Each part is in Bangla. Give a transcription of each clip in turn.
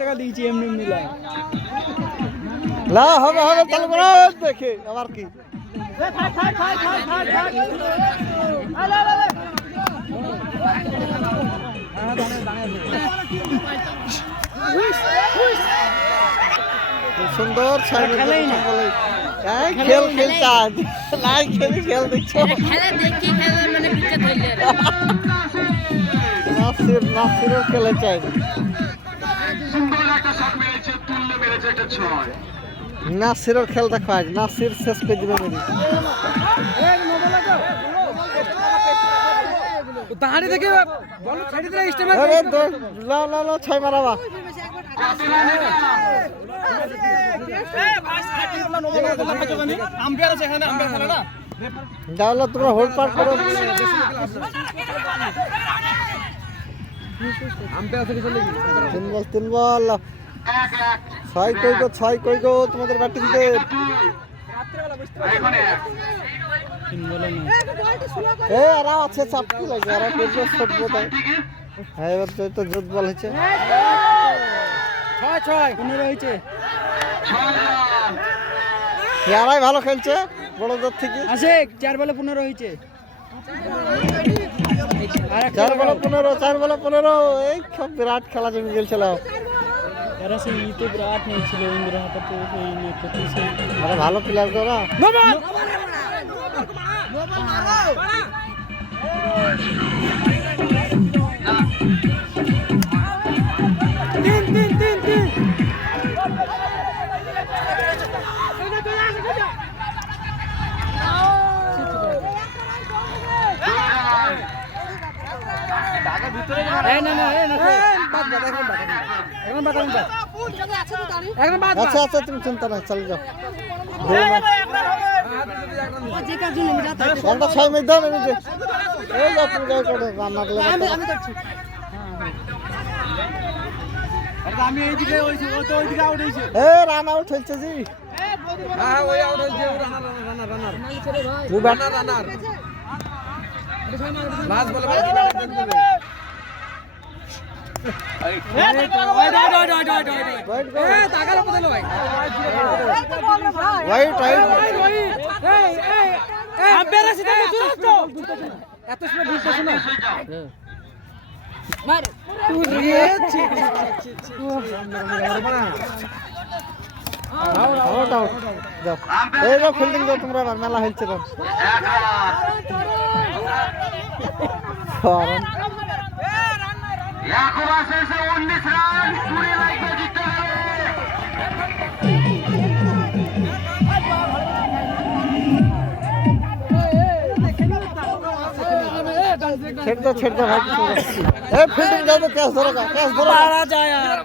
টাকা দিয়েছি এমনি এমনি না হবে হবে তাহলে বলো দেখে আবার কি সুন্দর খেল খেলতে আজ নাই খেলি খেল দেখছো নাসিরও খেলে চাই নাসিরের খেল দেখো আজ নাসির শেষ করে দিবে তাহারে দেখে বল ছেড়ে দিলে স্টেমে আরে লাও লাও লাও ছয় মারাবা আম্পায়ার আছে এখানে আম্পায়ার খেলে না যাওলা তোমরা হোল্ড পার করো আম্পায়ার থেকে চলে গেল তিন বল ছয় কই গো তোমাদের ব্যাটিংতে আর আছে চাপটি লাগে আর ফুটবো তাই হ্যাঁ এবার তো জোর বল হয়েছে 6-15 হয়েছে ইয়ারাই ভালো খেলছে বড়দের থেকে আছে 4 বলে 15 হয়েছে 4 বলে 15 এই সব বিরাট খেলা জমি গেছিল এরা সেই ইতে বিরাট নেই ছিল ইন্দ্র হাতে তো সেই নেতৃত্ব সেই আরে ভালো প্লেয়ার করা আচ্ছা তুমি চিন্তা নাই চলে যাও একটা 6 মিনিট দাও না এই যাও তুমি যাও করে রান্না করলে আমি এইদিকে হইছি ও তো ওইদিকে আউট হইছে রান আউট হইছে জি হ্যাঁ ওই আউট হইছে রানার লাস্ট বলে ফিল্ডিং দাও তোমরা মেলা হয়েছে ছেড়ে দাও ভাই ফিল্ডিং দাও তো ক্যাচ ধরো মারা যায় यार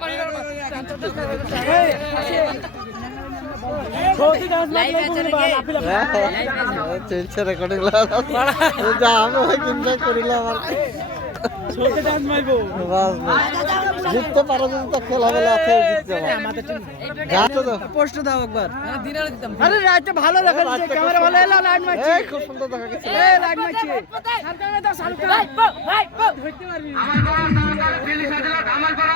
চলছে রেকর্ডিং যা আমি এনজয় করিলাম আর ছোটে ডান্স মারবো বাস জিততে পারো যদি তো খেলা বেলা আছে জিততে যাও তো পোস্ট দাও একবার আরে রাইটটা ভালো দেখা যাচ্ছে ক্যামেরা ভালো এলো লাইন মারছে এই খুব সুন্দর দেখা গেছে লাইন মারছে সরকারে দাও সরকার ধরতে পারবি আমার করা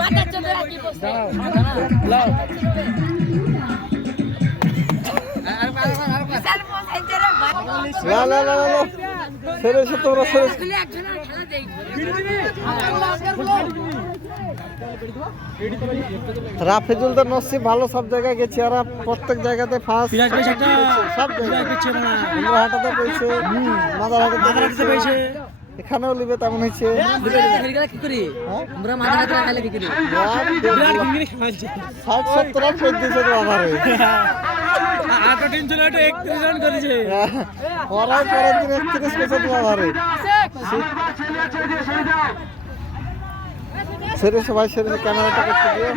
মাথা চলে কি পোস্ট লাও রাফিজুল তো নসিব ভালো সব জায়গায় গেছে আর প্রত্যেক জায়গাতে ফার্স্ট সব জায়গায় হাটাতে পেয়েছে মাদার হাটাতে পেয়েছে এখানেও লিবে তেমন হয়েছে 60-70 রান করে দিয়েছে তো আবারে পরের দিন 31 পেয়েছে তো আবারে সেরে সবাই সেরে ক্যামেরাটা করতে দিও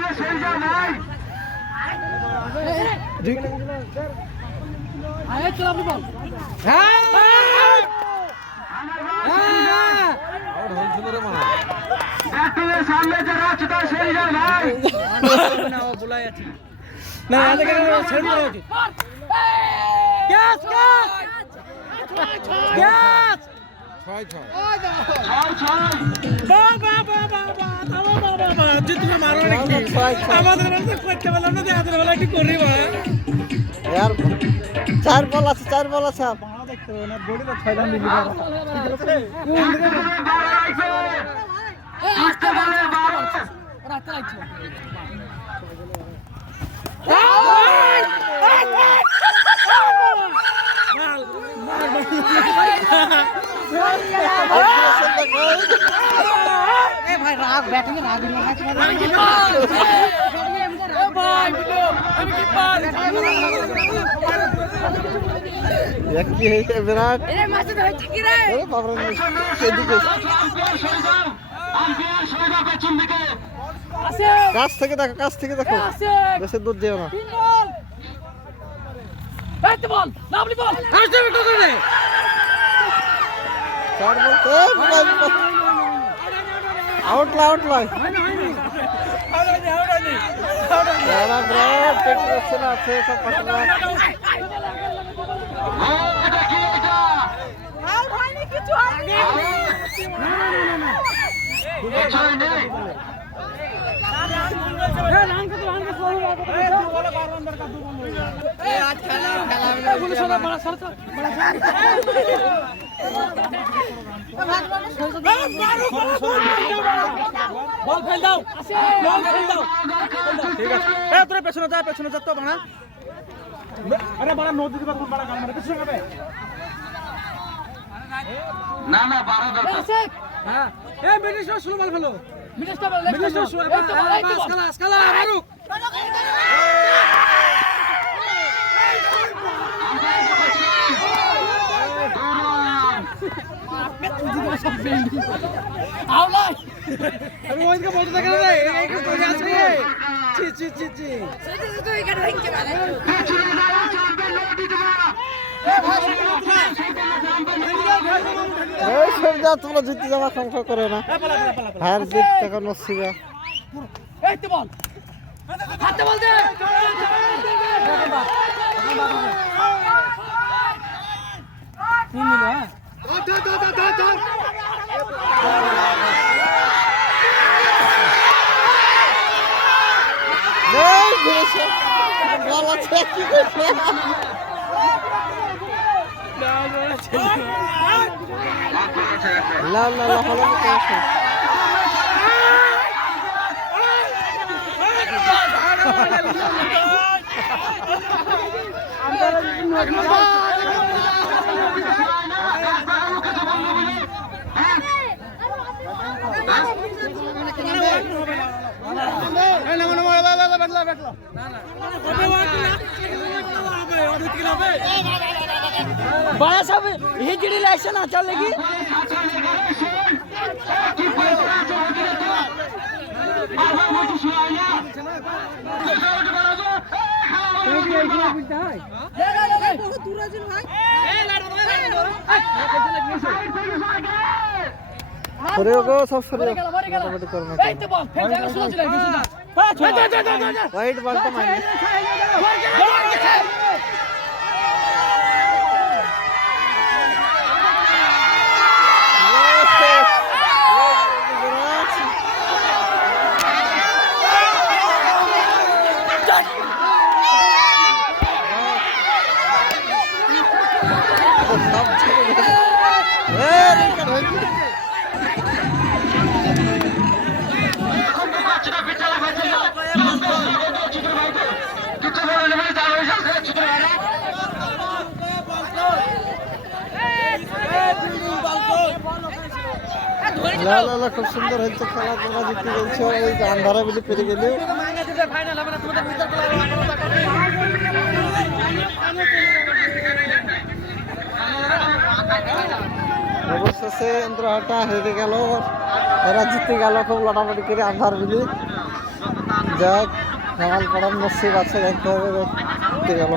সামনে যারা ছুটা সেই যায় ভাই না ও বুলাই আছে না এদিকে ছেড়ে দাও কি গ্যাস গ্যাস গ্যাস 6-6 यार 4 বল আছে 4 বল আছে ভাই রাগ ব্যাটিং এ রাগ কি হয়েছে বিরাট এর মাঝে তো হচ্ছে কি রে বাবরে এদিকে কাছ থেকে দেখো বেশি দূর যেও না বল লাভলি বল আসতে বিটো করে 4 বল আউট লাই यार ब्राट पेट्रोल আছে সব পাটনা আর হয়নি কিছু হয়নি आज खेला বল ফেল দাও ঠিক আছে তোরা পেছনে যা তো বানা আরে বড় নদী দিবা কোন বড় গাল মারে পেছনে যাবে না 12 দরকার হ্যাঁ এই মিনিস্টার শুরু বল ফেলো মিনিস্টার শুরু আসকালা মারুক আউলাই আমি ওইদিকে বলতে থাকি রে এই কি করে আছে ছি সেটা তো এখানে রেখে মানে এই সব যা তোমরা জিতে যাওয়া সংখ্যা করে না হার জিত টাকা নসিবা এই তো বল হাতে বল দে তিন মিনিট এই ঘুরেছে বল আছে কি করছে লা হলো কেছে बड़ा सब हिजड़ी लाइसेंस ना चलेगी सब वाइट बॉल तो मार ला खूब सुंदर হচ্ছে খেলা তোমরা জিতে গেছো এই আন্ধারা বিলি পেরে গেলে ফাইনাল হবে না তোমাদের ভিতর অবশেষে ইন্দ্রহাটা হেরে গেল এরা জিতে গেল খুব লাটালাটি করে আন্ধার বিলি যাক নামাল পড়ার নসিব আছে দেখতে হবে জিতে গেল